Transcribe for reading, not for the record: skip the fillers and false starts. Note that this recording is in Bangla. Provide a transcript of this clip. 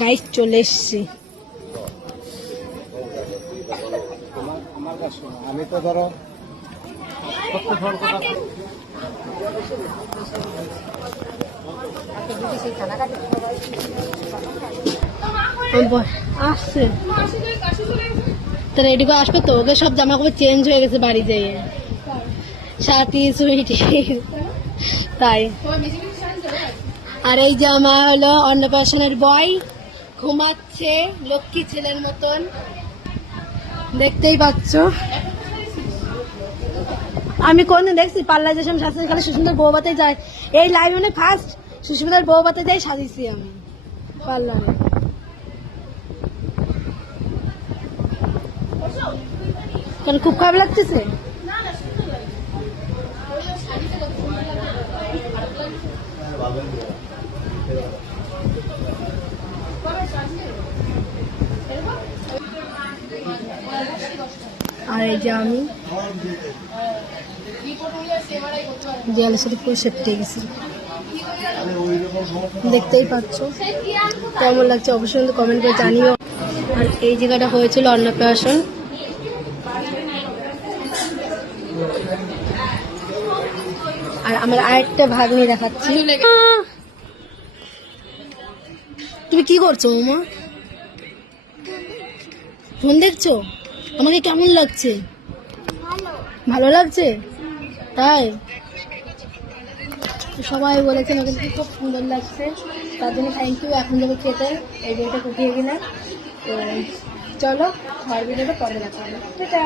গাইস চলে এসছি। আমি তো ধরো আসছে তাহলে এদিকে আসবে তো, ওকে সব জামা কাপড় চেঞ্জ হয়ে গেছে বাড়ি যেয়ে, সাথী সুইটি তাই। আর এই যে আমার হলো অন্নপ্রাশনের বয়, ঘুমাচ্ছে লক্ষ্মী ছেলের মতন, দেখতেই পাচ্ছ। আমি কোনদিন দেখছি পাল্লা যে সময় সাজতে খালি সুস্মিতার বউ বাতে যায়, এই লাইভ মানে ফার্স্ট সুস্মিতার বউ বাতে যাই সাজিয়েছি আমি পার্লারে। কারণ খুব খারাপ লাগতেছে। আর এই যে আমি দেয়ালের সাথে পুরো সেপটে গেছি, দেখতেই পাচ্ছ। কেমন লাগছে অবশ্যই কিন্তু কমেন্ট করে জানিও। আর এই জায়গাটা হয়েছিল অন্নপ্রাশন। আর আমার আরেকটা ভাগ্নি দেখাচ্ছি। তুমি কি করছো মামা? ফোন দেখছো? আমাকে কেমন লাগছে? ভালো লাগছে তাই? সবাই বলেছেন ওকে খুব সুন্দর লাগছে, তার জন্য থ্যাংক ইউ। এখন যাবো খেতে, এই ভিডিওটা কুটিয়ে গেলাম। তো চলো, খাওয়ার ভিডিওটা পরে দেখা হবে। টাটা।